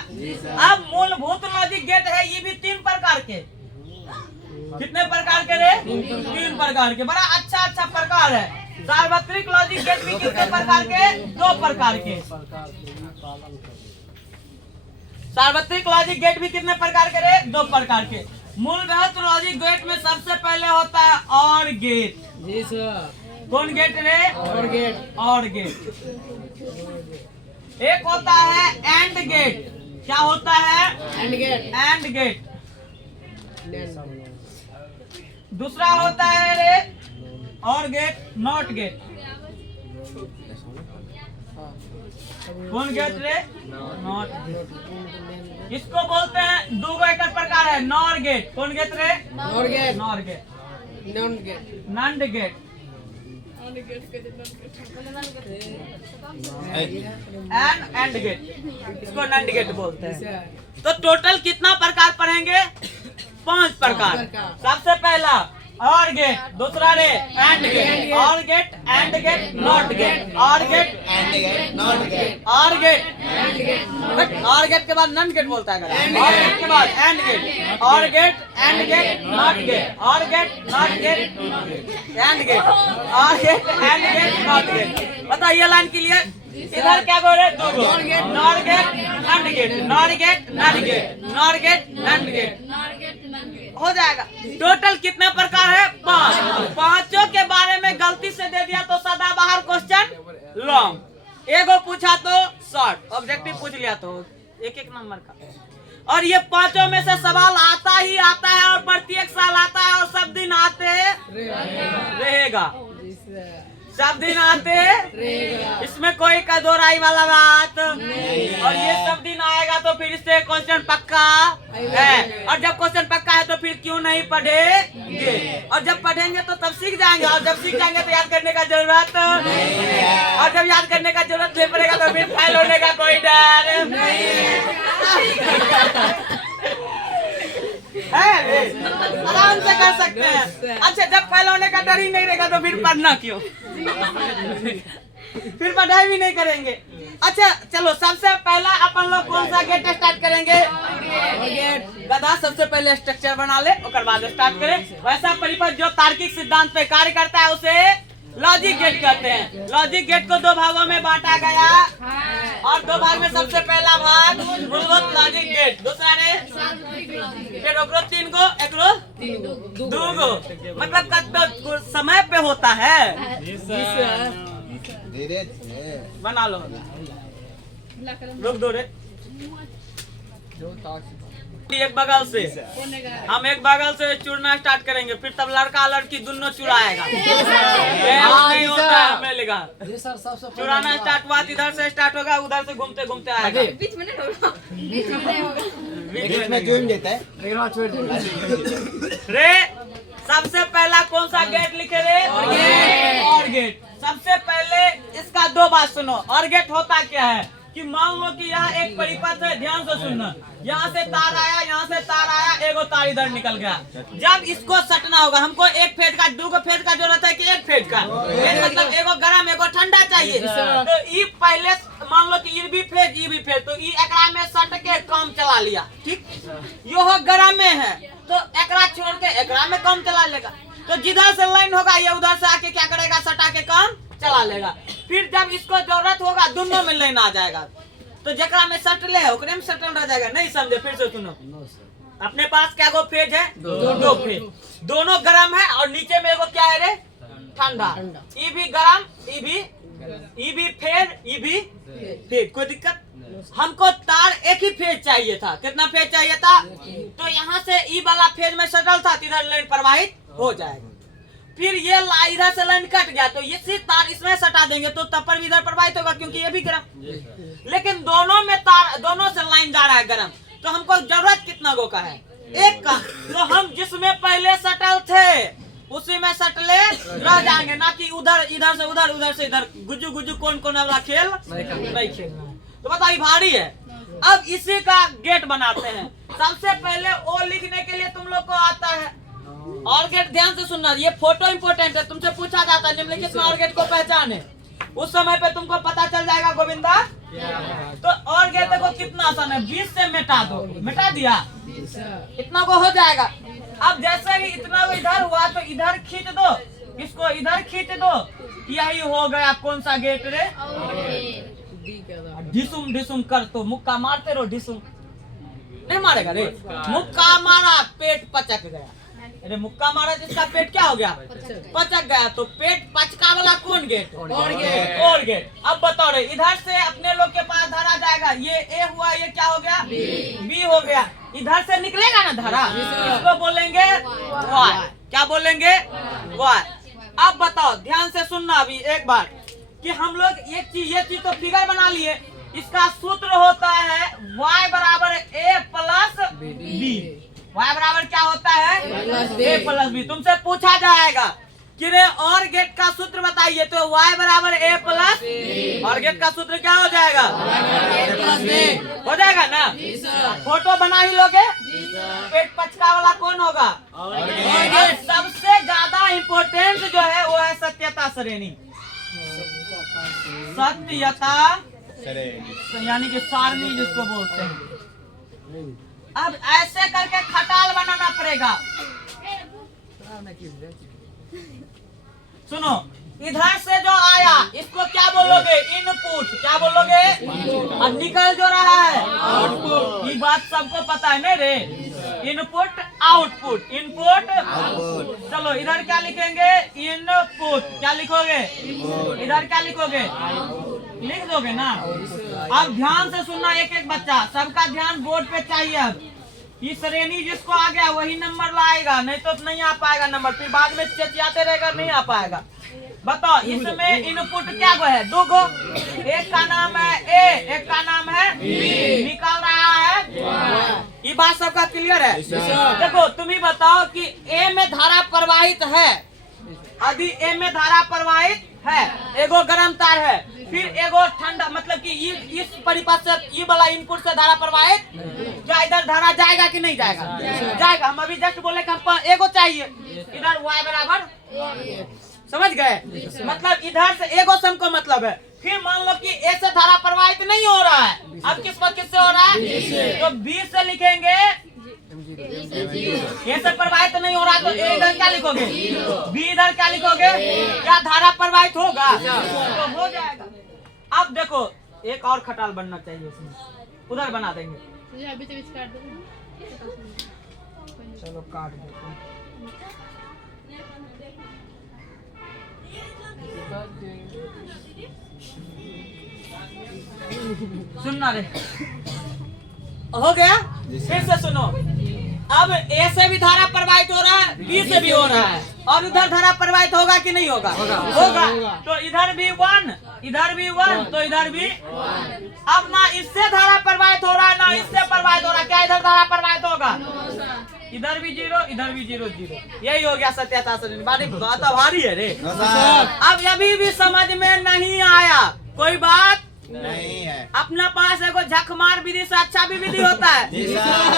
अब मूलभूत लॉजिक गेट है, ये भी 3 प्रकार के। कितने प्रकार के रे? 3 प्रकार के। बड़ा अच्छा प्रकार है। सार्वत्रिक लॉजिक गेट भी कितने प्रकार के? 2 प्रकार के। सार्वत्रिक लॉजिक गेट भी कितने प्रकार के रे? 2 प्रकार के। मूलभूत लॉजिक गेट में सबसे पहले होता है और गेट। जी सर। कौन गेट रे? और गेट। OR gate. एक होता है एंड गेट। क्या होता है? And gate. And gate. दूसरा होता है रे और गेट, नॉट गेट। कौन गेट रे? Not gate. इसको बोलते हैं 2 एक प्रकार है, नॉर गेट। कौन गेट रे? और gate. NOR gate. Non gate. NAND gate. And gate, इसको नंड गेट बोलते हैं। तो टोटल कितना प्रकार पढ़ेंगे? 5 प्रकार। सबसे पहला और गेट, दूसरा रे and gate, OR gate, and gate, not gate, OR gate, and gate, not gate, OR gate, OR gate के बाद नन गेट बोलता है। और गेट के बाद AND gate, OR gate, and gate, not gate, OR gate, not gate, and gate, OR gate, and gate, not gate. बताइए line के लिए। इधर क्या बोल रहे? 2 NOR gate, not gate, NOR gate, not gate, NOR gate, not gate हो जाएगा। Total कितने प्रकार है? 5। पांचों के बारे में गलती से दे दिया तो सदाबहार क्वेश्चन लॉन्ग, एगो पूछा तो शॉर्ट, ऑब्जेक्टिव पूछ लिया तो 1-1 नंबर का। और ये 5 में से सवाल आता ही आता है और प्रत्येक साल आता है और सब दिन आते रहेगा। सब दिन आते रहेगा। इसमें कोई का दोहराई वाला बात नहीं। और ये सब दिन आएगा तो फिर इससे क्वेश्चन पक्का है। और जब क्वेश्चन पक्का है तो फिर क्यों नहीं पढ़ेंगे? और जब पढ़ेंगे तो तब सीख जाएंगे, और जब सीख जाएंगे तो याद करने का जरूरत नहीं। और जब याद करने का जरूरत नहीं पड़ेगा तो फिर फेल होने का कोई डर नहीं है। आराम से कर सकते हैं। अच्छा, जब फेल होने का डर ही नहीं रहेगा तो फिर पढ़ना क्यों? फिर पढ़ाई भी नहीं करेंगे। अच्छा चलो, सबसे पहला अपन लोग कौन सा गेट स्टार्ट करेंगे? गधा सबसे पहले स्ट्रक्चर बना ले, उसके बाद स्टार्ट करें। वैसा परिपथ जो तार्किक सिद्धांत पे कार्य करता है उसे लॉजिक गेट कहते हैं। लॉजिक गेट को 2 भागों में बांटा गया और 2 भाग में सबसे पहला भाग मूलभूत लॉजिक गेट, दूसरा रे फिर ओकरो 3 गो, एकरो 2 गो। मतलब कब समय पे होता है? धीरे बना लो। रुक दो रे। एक बगल से हम एक बगल से चुरना स्टार्ट करेंगे, फिर तब लड़का लड़की दोनों चुराएगा। नहीं होता है, हमने लिखा चुराना स्टार्ट हुआ, इधर से स्टार्ट होगा, उधर से घूमते घूमते आएगा। बीच में नहीं होगा, बीच में नहीं होगा। बीच में चूम देता है रे। सबसे पहला कौन सा गेट लिखे रे? और गेट। सबसे पहले इसका 2 बात सुनो। और गेट होता क्या है कि मान लो कि यहाँ एक परिपथ है, ध्यान से सुनना। यहाँ से तार आया, यहाँ से तार आया, एगो तार इधर निकल गया। जब इसको सटना होगा, हमको 1 फेज का 2 फेज का जरूरत है कि 1 फेज का? मतलब एगो गरम एगो ठंडा चाहिए। तो ई पहले मान लो कि ई भी फेज, तो ई एकरा में सट के काम चला लिया, ठीक। यो गरम में है तो एकरा छोड़ के एकरा में काम चला लेगा। तो जिधर से लाइन होगा ये उधर से आके क्या करेगा? सटा के काम चला लेगा। फिर जब इसको जरूरत होगा दोनों में लाइन आ जाएगा, तो जकरा में सटले है ओकरे में सटल रह जाएगा। नहीं समझे? फिर से सुनो। अपने पास क्या गो फेज है? 2 फेज, दोनों गरम है और नीचे में एगो क्या है रे? ठंडा। ये भी गरम, ये भी फेज, ये भी फेज। कोई दिक्कत? हमको तार एक ही फेज चाहिए था। कितना फेज चाहिए था? तो यहाँ से ई वाला फेज में सटल था, इधर लाइन प्रवाहित हो जाएगा। फिर ये इधर से लाइन कट गया तो ये सिर्फ तार इसमें सटा देंगे तो तब पर भी इधर प्रवाहित होगा, क्योंकि ये भी गर्म। लेकिन दोनों में तार, दोनों से लाइन जा रहा है गर्म, तो हमको जरूरत कितना गो का है? 1 का। तो हम जिसमें पहले सटल थे उसी में सटले रह जाएंगे, ना कि उधर इधर से उधर, उधर से इधर गुजू गुजू कौन वाला खेल नहीं खेलना। तो बताइए, भारी है। अब इसी का गेट बनाते हैं। सबसे पहले ओ लिखने के लिए तुम लोग को आता है और गेट। ध्यान से सुनना, ये फोटो इंपोर्टेंट है, तुमसे पूछा जाता है निम्नलिखित में और गेट को पहचाने। उस समय पे तुमको पता चल जाएगा गोविंदा। तो और गेट देखो कितना आसान है, 20 से मिटा दो, मिटा दिया, इतना को हो जाएगा। अब जैसे ही इतना को इधर हुआ तो इधर खींच दो, इसको इधर खींच दो, यही हो गया कौन सा गेट रे? ढिसुम ढिसुम कर, तो मुक्का मारते रहो, ढिसुम नहीं मारेगा रे, मुक्का मारा पेट पचक गया। अरे मुक्का मारा जिसका पेट क्या हो गया? पचक गया। तो पेट पचका वाला कौन गेट? OR gate. अब बताओ रे, इधर से अपने लोग के पास धारा जाएगा, ये ए हुआ, ये क्या हो गया? बी हो गया। इधर से निकलेगा ना धारा, इसको बोलेंगे वाई। क्या बोलेंगे? वाई। अब बताओ, ध्यान से सुनना अभी एक बार कि हम लोग ये चीज तो फिगर बना लिए, इसका सूत्र होता है y बराबर a प्लस बी। y बराबर क्या होता है? a plus B. तुमसे पूछा जाएगा कि रे और गेट का सूत्र बताइए, तो y बराबर a प्लस, और गेट का सूत्र क्या हो जाएगा? हो जाएगा ना? फोटो बना ही लोगे? पेट पचका वाला कौन होगा? और सबसे ज्यादा इम्पोर्टेंट जो है वो है सत्यता श्रेणी। सत्यता यानी कि सारणी जिसको बोलते हैं। अब ऐसे करके खटाल बनाना पड़ेगा। सुनो, इधर से जो आया इसको क्या बोलोगे? इनपुट। क्या बोलोगे? अब निकल जो रहा है आउटपुट। ये बात सबको पता है नहीं रे? Input output, input output. चलो इधर क्या लिखेंगे? इनपुट। क्या लिखोगे? इधर क्या लिखोगे? लिख दोगे ना? अब ध्यान से सुनना एक एक बच्चा, सबका ध्यान बोर्ड पे चाहिए। अब ये श्रेणी जिसको आ गया वही नंबर लाएगा, नहीं तो नहीं आ पाएगा नंबर, फिर बाद में चेचियाते रहेगा, नहीं आ पाएगा। बताओ, इसमें इनपुट क्या गो है? दो गो, एक का नाम है ए, एक का नाम है बी। निकल रहा है। ये बात सबका क्लियर है? देखो तुम ही बताओ कि ए में धारा प्रवाहित है, यदि ए में धारा प्रवाहित है, एगो गर्म तार है, फिर एगो ठंडा, मतलब कि इस परिपथ से ये वाला इनपुट से धारा प्रवाहित, क्या इधर धारा जाएगा कि नहीं जाएगा? जाएगा। हम अभी जस्ट बोले कि हमको एगो चाहिए, इधर y बराबर, समझ गए? मतलब इधर से एगो से हमको मतलब है। फिर मान लो कि ए से धारा प्रवाहित नहीं हो रहा है, अब किससे हो रहा है? तो बी से लिखेंगे। ये से प्रवाहित नहीं हो रहा तो ए इधर क्या लिखोगे? बी इधर क्या लिखोगे? क्या धारा प्रवाहित होगा? तो हो जाएगा। अब देखो एक और खटाल बनना चाहिए उसमें, उधर बना देंगे। चलो काट देते हैं। सुनना रे, हो गया? फिर से सुनो, अब ए से भी धारा प्रवाहित हो रहा है, बी से भी हो रहा है, और उधर धारा प्रवाहित होगा कि नहीं होगा? होगा। तो इधर भी 1, इधर भी 1, तो इधर भी। अब ना इससे धारा प्रवाहित हो रहा है ना इससे प्रवाहित हो रहा है, क्या इधर धारा प्रवाहित होगा? इधर भी 0, इधर भी 0, 0। यही हो गया सत्यता श्रेणी। बात भारी है रे। अब अभी भी समझ में नहीं आया कोई बात नहीं है। अपना पास एगो झकमार विधि से अच्छा भी विधि होता है।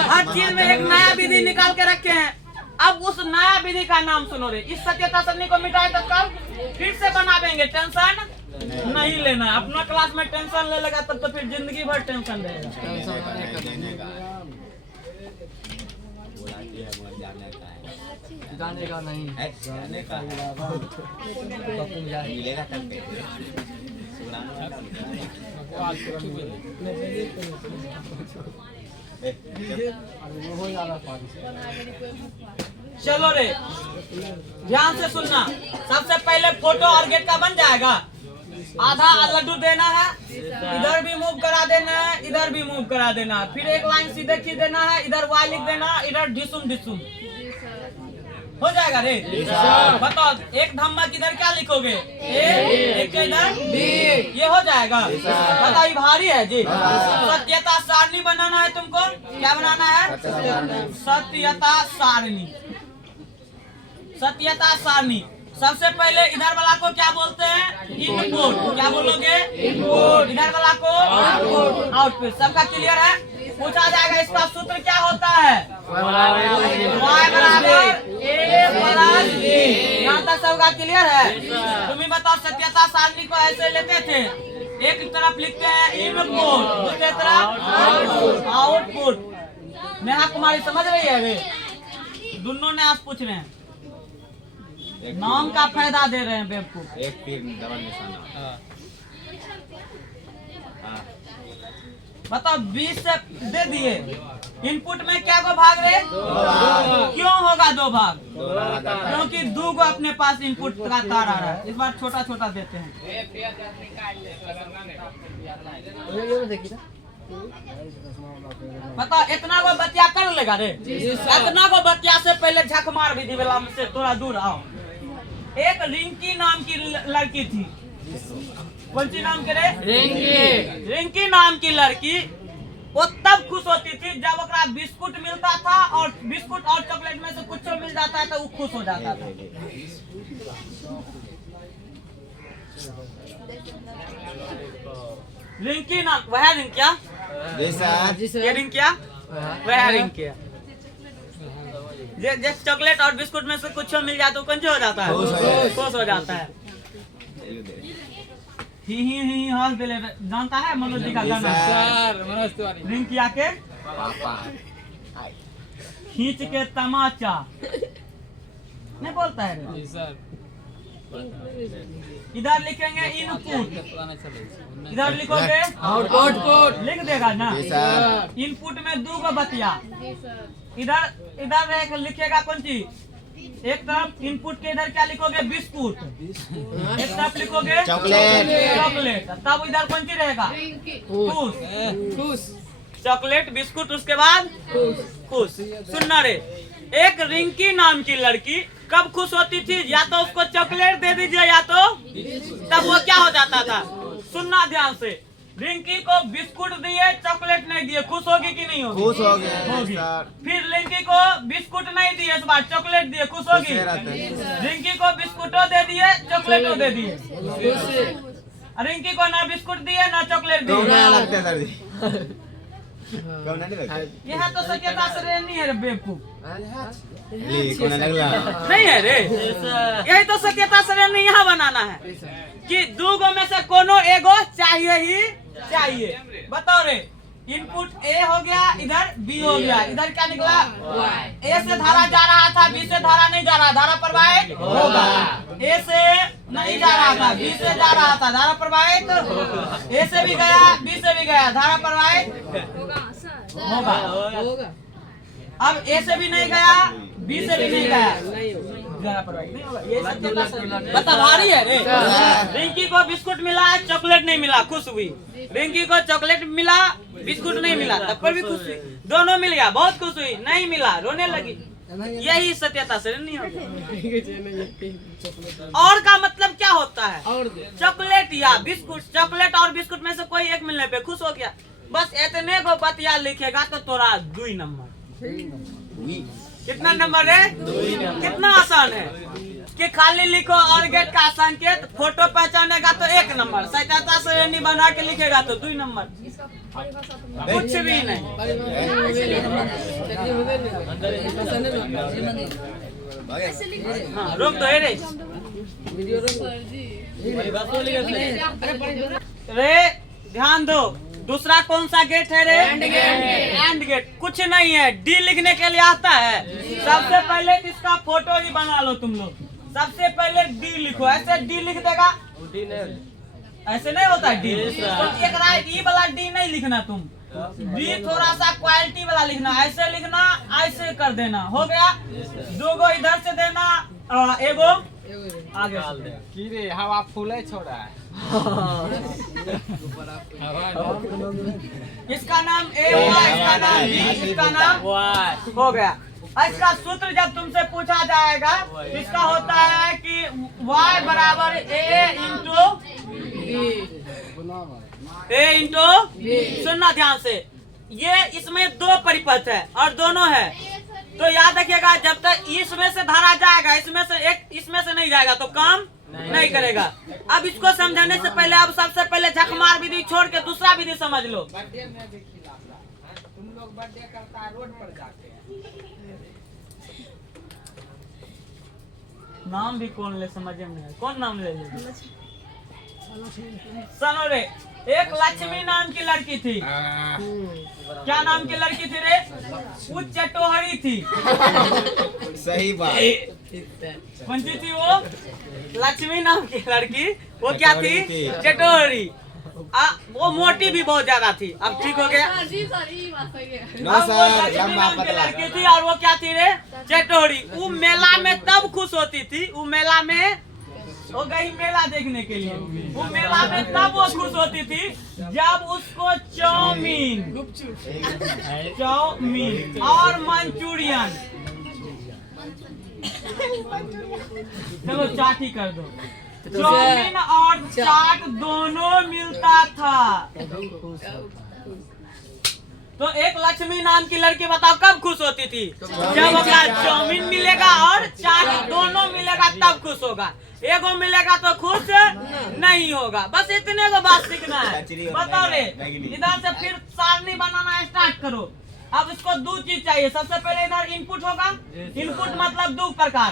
हर चीज में एक नया विधि निकाल के रखे हैं। अब उस नया विधि का नाम सुनो रे। इस सत्यता श्रेणी को मिटाए तो कल फिर से बना देंगे, टेंशन नहीं लेना। अपना क्लास में टेंशन ले लेगा तब तो फिर जिंदगी भर टेंशन रहेगा। जाने का नहीं, जाने का मिलेगा कल पे। चलो रे, ध्यान से सुनना। सबसे पहले फोटो और गेट का बन जाएगा। आधा लड्डू देना है, इधर भी मूव करा देना है, इधर भी मूव करा देना है, फिर एक लाइन सीधे खींच देना है, इधर वाई लिख देना, इधर डिसुम डिसुम हो जाएगा रे। बताओ एक धम्मक इधर क्या लिखोगे? एक इधर बी, ये हो जाएगा। बताओ ये भारी है जी। सत्यता सारणी बनाना है तुमको। क्या बनाना है? सत्यता सारणी। सत्यता सारणी। सबसे पहले इधर वाला को क्या बोलते हैं? इनपुट। क्या बोलोगे? इनपुट। इधर वाला को आउटपुट। आउटपुट। सबका क्लियर है? पूछा जाएगा इसका सूत्र क्या होता है? y बराबर a प्लस b। यहाँ तक सबका क्लियर है? तुम ही बताओ, सत्यता सारणी को ऐसे लेते थे, एक तरफ लिखते हैं इनपुट, दूसरी तरफ आउटपुट। नेहा कुमारी समझ रही है? वे दोनों ने आज पूछ रहे हैं, नाम का फायदा दे रहे हैं बेवकूफ। एक तीर डबल निशाना। हाँ। बताओ 20 से दे दिए, इनपुट में क्या को भाग रहे? क्यों होगा 2 भाग? क्योंकि 2 को अपने पास इनपुट का तार आ रहा है। इस बार छोटा छोटा देते हैं। बताओ इतना को बतिया कर लेगा रे? इतना को बतिया से पहले झक मार भी दिवेला से थोड़ा दूर आओ। एक रिंकी नाम की लड़की थी। कौन सी नाम के रे? रिंकी नाम की लड़की। वो तब खुश होती थी जब ओकरा बिस्कुट मिलता था, और बिस्कुट और चॉकलेट में से कुछ मिल जाता है तो वो खुश हो जाता था। रिंकी नाम, वह रिंकिया? जी सर। ये रिंकिया? वह रिंकिया। जैसे चॉकलेट और बिस्कुट में से कुछ मिल जाए तो कौन हो जाता है? खुश हो जाता है। ही हंस दिले। जानता है मनोज जी का गाना? रिंकिया के खींच के तमाचा नहीं बोलता है जी सर। इधर लिखेंगे इनपुट, इधर लिखोगे आउटपुट। लिख देगा ना? इनपुट में 2 को बतिया। इधर एक लिखेगा कौन चीज? एक तरफ इनपुट के इधर क्या लिखोगे? बिस्कुट। एक तरफ लिखोगे चॉकलेट। तब इधर कौन सी रहेगा? खुश। चॉकलेट बिस्कुट, उसके बाद खुश। सुनना रे, एक रिंकी नाम की लड़की कब खुश होती थी? या तो उसको चॉकलेट दे दीजिए या तो तब वो क्या हो जाता था? सुनना ध्यान से, रिंकी को बिस्कुट दिए, चॉकलेट नहीं दिए, खुश होगी कि नहीं होगी? खुश होगी। फिर रिंकी को बिस्कुट नहीं दिए, इस बार चॉकलेट दिए, खुश होगी? रिंकी को बिस्कुटो दे दिए, चॉकलेटो दे दिए। रिंकी को ना बिस्कुट दिए ना चॉकलेट दिए। यह तो सत्यता से नहीं है बेवकूफ। नहीं है रे, यही तो सत्यता से नहीं यहाँ बनाना है कि 2 गो में से कोनो एगो चाहिए ही चाहिए। बताओ रे, इनपुट ए हो गया, इधर बी हो गया, इधर क्या निकला? ए से धारा जा रहा था, बी से धारा नहीं जा रहा, धारा प्रवाहित होगा। ए से नहीं जा रहा था, बी से जा रहा था, धारा प्रवाहित ए से भी गया, बी से भी गया, धारा प्रवाहित होगा। अब ए से भी नहीं गया, बी से भी नहीं गया, बता भारी है रे। रिंकी को बिस्कुट मिला, चॉकलेट नहीं मिला, खुश हुई। रिंकी को चॉकलेट मिला, बिस्कुट नहीं मिला, तब पर भी खुश हुई। दोनों मिल गया, बहुत खुश हुई। नहीं मिला, रोने लगी। यही सत्यता से नहीं होती। और का मतलब क्या होता है? चॉकलेट या बिस्कुट। चॉकलेट और बिस्कुट में से कोई एक मिलने पे खुश हो गया। बस इतने को बतिया लिखेगा तो तोरा 2 नंबर। कितना नंबर है? 2 कितना आसान है कि खाली लिखो और गेट का संकेत, फोटो पहचानेगा तो 1 नंबर, सत्यता श्रेणी बना के लिखेगा तो 2 नंबर। कुछ भी नहीं। हाँ, रोक दो रे, रे ध्यान दो। दूसरा कौन सा गेट है रे? And gate. कुछ नहीं है, डी लिखने के लिए आता है। सबसे पहले इसका फोटो ही बना लो तुम लोग। सबसे पहले डी लिखो, ऐसे डी लिख देगा। ऐसे नहीं होता डी, ई वाला डी नहीं लिखना तुम। डी थोड़ा सा क्वालिटी वाला लिखना, ऐसे लिखना, ऐसे कर देना, हो गया। 2 गो इधर से देना, एगो आगे की रे हवा फूले छोड़ा है। इसका नाम ए हुआ, इसका नाम बी, इसका नाम वाई हो गया। इसका सूत्र जब तुमसे पूछा जाएगा, इसका होता है कि y बराबर a इंटू सुनना ध्यान से। ये इसमें 2 परिपथ है और दोनों है, तो याद रखिएगा। जब तक इसमें से धारा जाएगा, इसमें से एक इसमें से नहीं जाएगा तो काम नहीं करेगा। अब इसको समझाने से पहले अब सबसे पहले झकमार विधि छोड़ के दूसरा विधि समझ लो। लोग बर्थडे करता है रोड पर जाके। नाम भी कौन ले समझ में नहीं आया। कौन नाम ले ले? सुनो रे, एक लक्ष्मी नाम की लड़की थी। क्या नाम की लड़की थी रे? वो चटोहरी थी। सही बात। कौन सी थी वो? लक्ष्मी नाम की लड़की। वो क्या थी? चटोहरी। वो मोटी भी बहुत ज्यादा थी। अब ठीक हो गया। जी सर ये बात सही है। नो अब वो सर, लक्ष्मी लंबा नाम की पतला। लड़की थी और वो क्या थी रे? चटोहरी। वो मेला में तब खुश होती थी। वो मेला में वो गई मेला देखने के लिए। वो मेला में तब वो खुश होती थी जब उसको चाउमीन और मंचूरियन, चलो चाट ही कर दो, चाउमीन और चाट दोनों मिलता था। तो एक लक्ष्मी नाम की लड़की बताओ कब खुश होती थी? जब उसका चाउमीन मिलेगा और चाट दोनों मिलेगा तब खुश होगा। एगो मिलेगा तो खुश नहीं होगा। बस इतने को बात सीखना है। बताओ रे, इधर से फिर सारणी बनाना स्टार्ट करो। अब इसको दो चीज चाहिए। सबसे पहले इधर इनपुट होगा। इनपुट मतलब दो प्रकार।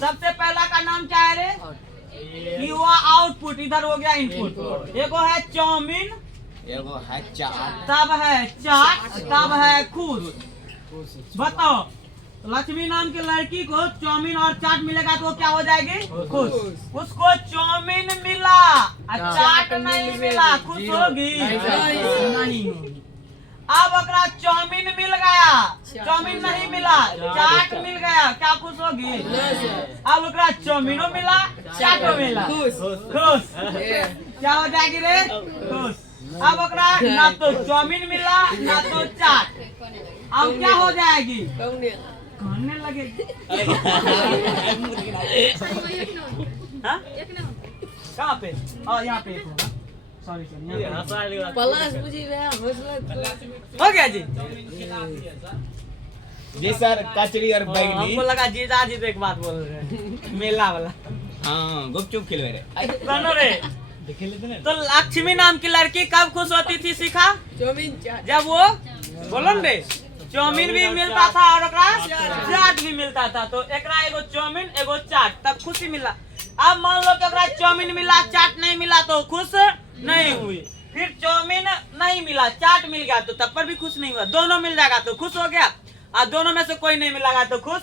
सबसे पहला का नाम क्या है रे? ये हुआ आउटपुट। इधर हो गया इनपुट। एगो है चाउमीन, एगो है चाट, तब है चाट, तब है खुश। बताओ, लक्ष्मी नाम की लड़की को चाउमीन और चाट मिलेगा तो वो क्या हो जाएगी? खुश। उसको चाउमीन मिला और चाट नहीं मिला, खुश होगी? नहीं होगी। अब ओकरा चाउमीन मिल गया, चाउमीन नहीं मिला, चाट मिल गया, क्या खुश होगी? अब ओकरा चाउमीनो मिला, चाटो मिला, खुश। क्या हो जाएगी रे? खुश। अब ओकरा ना तो चाउमीन मिला ना तो चाट, अब क्या हो जाएगी? कहने लगेगी। हाँ? कहाँ पे? यहाँ पे एक होगा। सॉरी हो गया जी। जी सर, कचरी और बैगनी। हमको लगा जीजा जी तो एक बात बोल रहे हैं, मेला वाला। हाँ, गुपचुप खिलवे रे। सुनो रे, तो लक्ष्मी नाम की लड़की कब खुश होती थी सीखा? जब वो बोलो न रे, चाउमीन भी मिलता था और चाट भी मिलता था। तो एकरा एगो चाउमीन एगो चाट, तब खुशी मिला। अब मान लो कि एकरा चाउमीन मिला चाट नहीं मिला तो खुश नहीं हुई। फिर चाउमीन नहीं मिला चाट मिल गया तो तब पर भी खुश नहीं हुआ। दोनों मिल जाएगा तो खुश हो गया और दोनों में से कोई नहीं मिलेगा तो खुश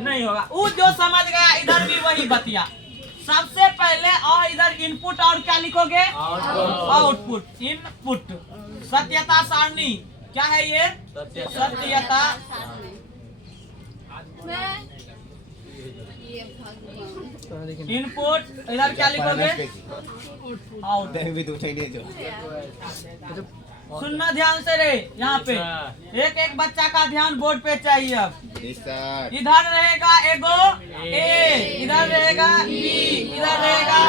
नहीं होगा। वो जो समझ गया इधर भी वही बतिया। सबसे पहले और इधर इनपुट और क्या लिखोगे? आउटपुट। इनपुट सत्यता सारणी। क्या है ये? सत्यता। इनपुट इधर क्या लिखोगे? आउट। भी तो उठाइए जो। सुनना ध्यान से रे, यहाँ पे एक एक बच्चा का ध्यान बोर्ड पे चाहिए। अब जी सर। इधर रहेगा एगो ए, इधर रहेगा बी, इधर रहेगा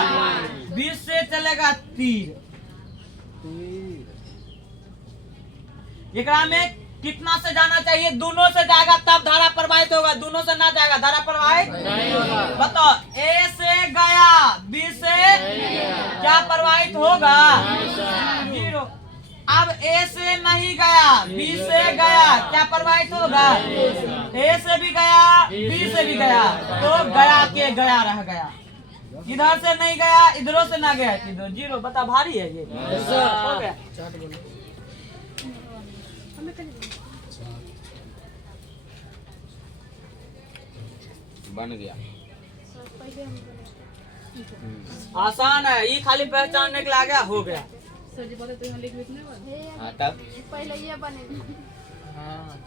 20 से चलेगा 3। एकरा में कितना से जाना चाहिए? दोनों से जाएगा तब धारा प्रवाहित होगा, दोनों से ना जाएगा धारा प्रवाहित नहीं होगा। बताओ, ए से गया बी से क्या प्रवाहित होगा? 0। अब ए से नहीं गया बी से गया, क्या प्रवाहित होगा? ए से भी गया बी से भी गया, तो गया के गया रह गया। इधर से नहीं गया इधरों से ना गया, इधर 0। बता, भारी है ये। हो गया। बन गया। आसान है, ये खाली पहचानने के लिए आ गया, हो गया। सर जी बोले तो यहाँ लिख लिखने वाला। हाँ, तब पहले ये बनेगा।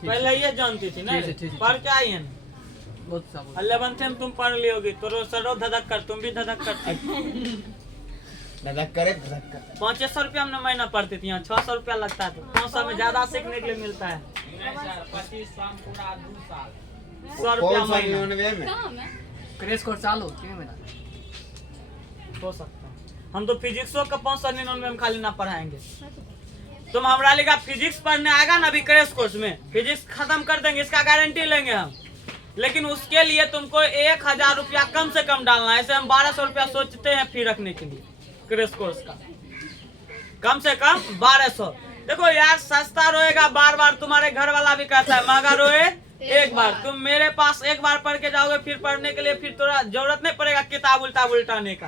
पहले ये जानती थी ना, पर क्या है अल्लाह बनते तुम पढ़ लियोगी तो सरो धधक कर, तुम भी धधक करती। धधक करे, धधक कर। 500 रुपया में महीना पढ़ती थी, यहाँ 600 रुपया लगता था। 500 में ज्यादा सीखने के लिए मिलता है। 100 रुपया महीना 99 में। कहाँ में? क्रेश कोर्स चालू क्यों मेरा? हो सकता है। हम तो फिजिक्सो का 599 में खाली ना पढ़ाएंगे। तुम हमारा लेगा फिजिक्स पढ़ने आएगा ना अभी क्रेश कोर्स में, फिजिक्स खत्म कर देंगे, इसका गारंटी लेंगे हम। लेकिन उसके लिए तुमको 1000 रुपया कम से कम डालना है। ऐसे हम 1200 रुपया सोचते हैं फी रखने के लिए क्रेश कोर्स का, कम से कम 1200। देखो यार, सस्ता रोएगा बार बार, तुम्हारे घर वाला भी कहता है महंगा रोए एक बार। तुम मेरे पास एक बार पढ़ के जाओगे, फिर पढ़ने के लिए फिर थोड़ा जरूरत नहीं पड़ेगा किताब उल्टाने का।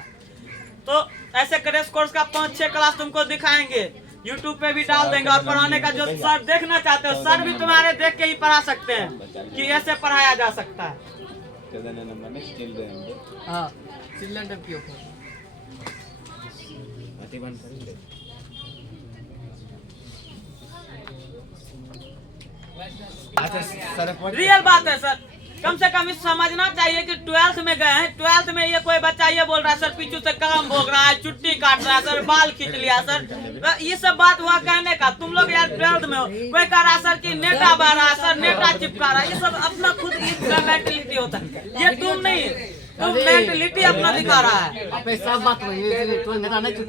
तो ऐसे क्रैश कोर्स का 5-6 क्लास तुमको दिखाएंगे, यूट्यूब पे भी डाल देंगे। और पढ़ाने का जो सर देखना चाहते हो, सर भी तुम्हारे देख के ही पढ़ा सकते हैं कि ऐसे पढ़ाया जा सकता है। हाँ, चिल्ड्रन टाइप की अच्छा सर रियल बात है सर, कम से कम इस समझना चाहिए कि 12th में गए हैं, 12th में ये कोई बच्चा ये बोल रहा है सर पीछू से कलम भोग रहा है, चुट्टी काट रहा है सर, बाल खींच लिया सर, ये सब बात हुआ कहने का। तुम लोग यार 12th में हो, कोई कह रहा है सर कि नेटा बह रहा है सर, नेटा चिपका रहा है, ये सब अपना खुद मेंटेलिटी होता है, ये तुम नहीं, तुम मेंटेलिटी अपना दिखा रहा है। आप सब बात हो ये तो नेता नहीं चुप।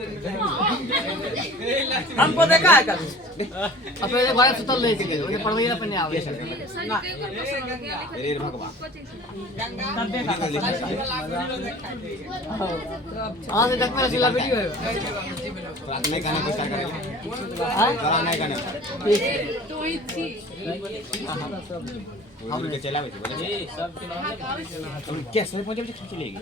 हमको देखा है कभी? अपने ये बात सुतल नहीं थे, उन्हें पढ़वाई अपने आवे। अरे भगवान सब देखा हां से तक मेरा सिला वीडियो है। रात में गाना कुछ करेगा हां नहीं गाना तो ही थी हम के चला बोले सब तुम कैसे पहुंचे खींच लेगी।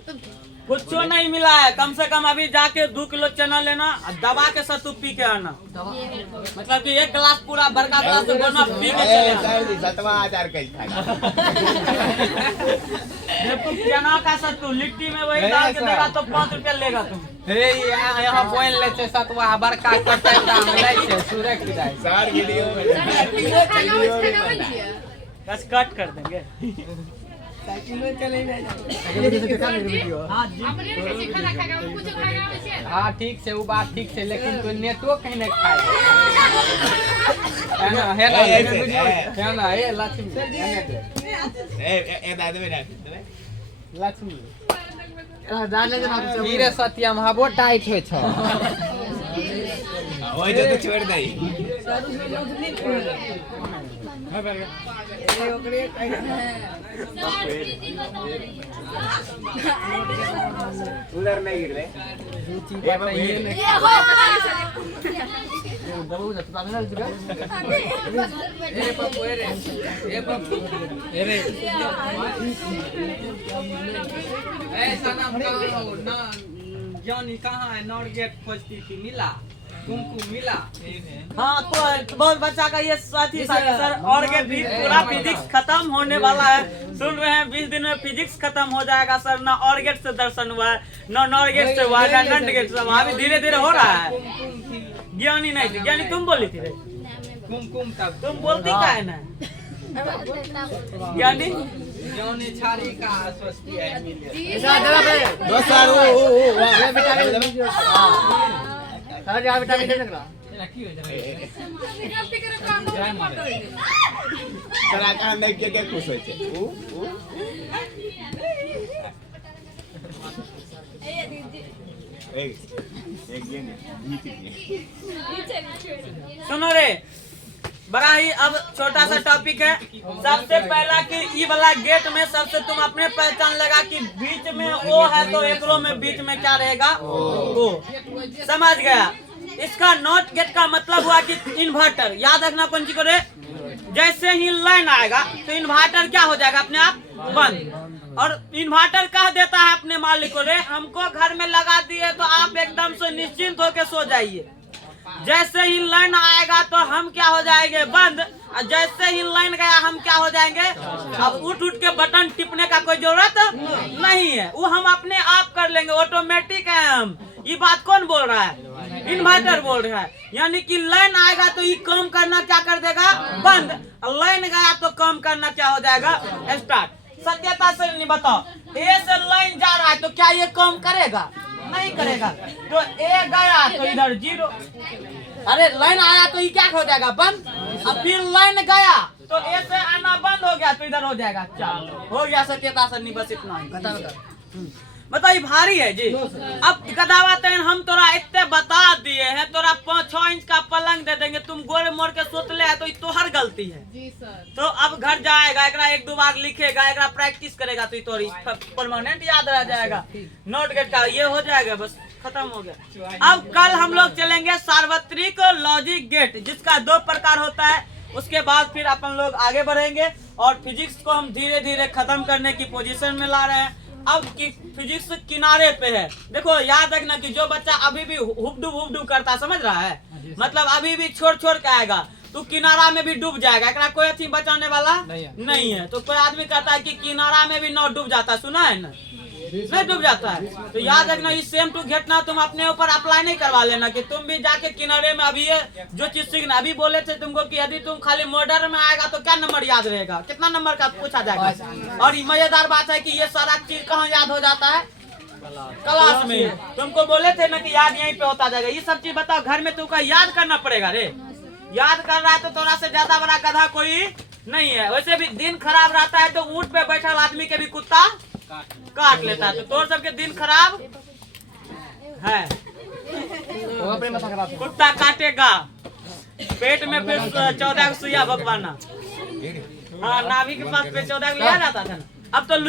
कुछ नहीं मिला है, कम से कम अभी जाके 2 किलो चना लेना, दबा के सत्तू पी के आना, मतलब कि 1 गिलास पूरा बड़का गिलास बना पी के चले आना। सर जी 7वां आचार कैसे खाएगा। देखो चना का सत्तू लिट्टी में वही डाल के देगा तो 5 रुपया लेगा तुम। हे यहाँ बोल ले छे सतवा बड़का कटैता ले छे सूरज की जाय सर वीडियो बस कट कर देंगे। साइकिल में चले देखा मेरी वीडियो। अपने से खाना खाएगा, कुछ खाएगा वैसे। हां ठीक से वो बात ठीक से, लेकिन कोई नेटो कहीं नहीं खाए है ना, है ना ये लक्ष्मी ए दादा बेटा लक्ष्मी डाल ले ना हीरे सत्यम हबो टाइट होय छ ओए जो तो छोड़ दई उधर नहीं गिर रहे ये हो दबो जा तो ना जुगा। ए पप्पू ए पप्पू ए सनम कहाँ हो ना, जानी कहाँ है, नॉर्गेट खोजती थी मिला, तुमको मिला। हाँ तो बहुत बच्चा का ये साथी सर, और के भी पूरा फिजिक्स खत्म होने वाला है, सुन रहे हैं 20 दिन में फिजिक्स खत्म हो जाएगा सर। ना ऑर्गेट से दर्शन हुआ है, ना नॉर्गेट से हुआ है, ना नंट गेट से, वहाँ भी धीरे धीरे हो रहा है। ज्ञानी नहीं थी, ज्ञानी तुम बोली थी रे, कुमकुम तक तुम बोलती क्या है ना ज्ञानी जानी छारी का सोचती है मिले। ऐसा जगह पे दो सर ओ ये बेटा हां सारा जगह बेटा दे सकला। चला का नहीं के खुश होय छे एक ये नहीं सुनो रे, बड़ा ही अब छोटा सा टॉपिक है। सबसे पहला कि ई वाला गेट में सबसे तुम अपने पहचान लगा कि बीच में ओ है तो एकरो में बीच में क्या रहेगा ओ, समझ गया। इसका नॉट गेट का मतलब हुआ कि इन्वर्टर, याद रखना कौन सी करे, जैसे ही लाइन आएगा तो इन्वर्टर क्या हो जाएगा अपने आप बंद। और इन्वर्टर कह देता है अपने मालिक को रे हमको घर में लगा दिए तो आप एकदम से निश्चिंत होकर सो जाइए। जैसे ही लाइन आएगा तो हम क्या हो जाएंगे बंद, और जैसे ही लाइन गया हम क्या हो जाएंगे, अब उठ के बटन टिपने का कोई जरूरत नहीं है, वो हम अपने आप कर लेंगे, ऑटोमेटिक है हम। ये बात कौन बोल रहा है, इन्वर्टर बोल रहा है। यानी कि लाइन आएगा तो ये काम करना क्या कर देगा बंद, लाइन गया तो काम करना क्या हो जाएगा स्टार्ट। सत्यता से नहीं बताओ, ए से लाइन जा रहा है तो क्या ये काम करेगा, नहीं करेगा। तो ए गया तो इधर 0, अरे लाइन आया तो ये क्या हो जाएगा बंद, अब फिर लाइन गया तो ए से आना बंद हो गया तो इधर हो जाएगा चार, हो गया सत्यता से नहीं, बस इतना ही। बताइए भारी है जी। अब गदावातन हम तोरा इतने बता दिए हैं, तोरा 5-6 इंच का पलंग दे देंगे, तुम गोरे मोड़ के सोचले है तो ये तोहर गलती है जी सर। तो अब घर जाएगा, एकरा 1-2 बार लिखेगा, एकरा प्रैक्टिस करेगा तो ये तोरी परमानेंट याद रह जाएगा। नोट गेट का ये हो जाएगा बस। खत्म हो गया। अब कल हम लोग चलेंगे सार्वत्रिक लॉजिक गेट, जिसका 2 प्रकार होता है। उसके बाद फिर अपन लोग आगे बढ़ेंगे और फिजिक्स को हम धीरे धीरे खत्म करने की पोजीशन में ला रहे हैं। अब की फिजिक्स किनारे पे है। देखो याद रखना कि जो बच्चा अभी भी हुबडुब करता, समझ रहा है, मतलब अभी भी छोड़ के आएगा तो किनारा में भी डूब जाएगा। एकरा कोई अथी बचाने वाला नहीं है। तो कोई आदमी कहता है कि किनारा में भी नाव डूब जाता है, सुना है ना, नहीं डूब जाता है। तो याद रखना इस सेम टू घटना तुम अपने ऊपर अप्लाई नहीं करवा लेना कि तुम भी जाके किनारे में अभी ये जो चीज सीखना। अभी बोले थे तुमको कि यदि तुम खाली मॉडर्न में आएगा तो क्या नंबर याद रहेगा, कितना नंबर का पूछा जाएगा। और ये मजेदार बात है कि ये सारा चीज कहाँ याद हो जाता है, क्लास में। तुमको बोले थे ना कि याद यहीं पे होता जाएगा। ये सब चीज बताओ, घर में तुमको याद करना पड़ेगा रे। याद कर रहा है तो थोड़ा से ज्यादा बड़ा गधा कोई नहीं है। वैसे भी दिन खराब रहता है तो ऊंट पे बैठा आदमी के भी कुत्ता काट लेता है। तो तोर सबके दिन खराब है, कुत्ता काटेगा, पेट में फिर 14 सुइया भगवाना। हाँ, नाभि के पास पे 14 लिया जाता था ना। अब तो लुई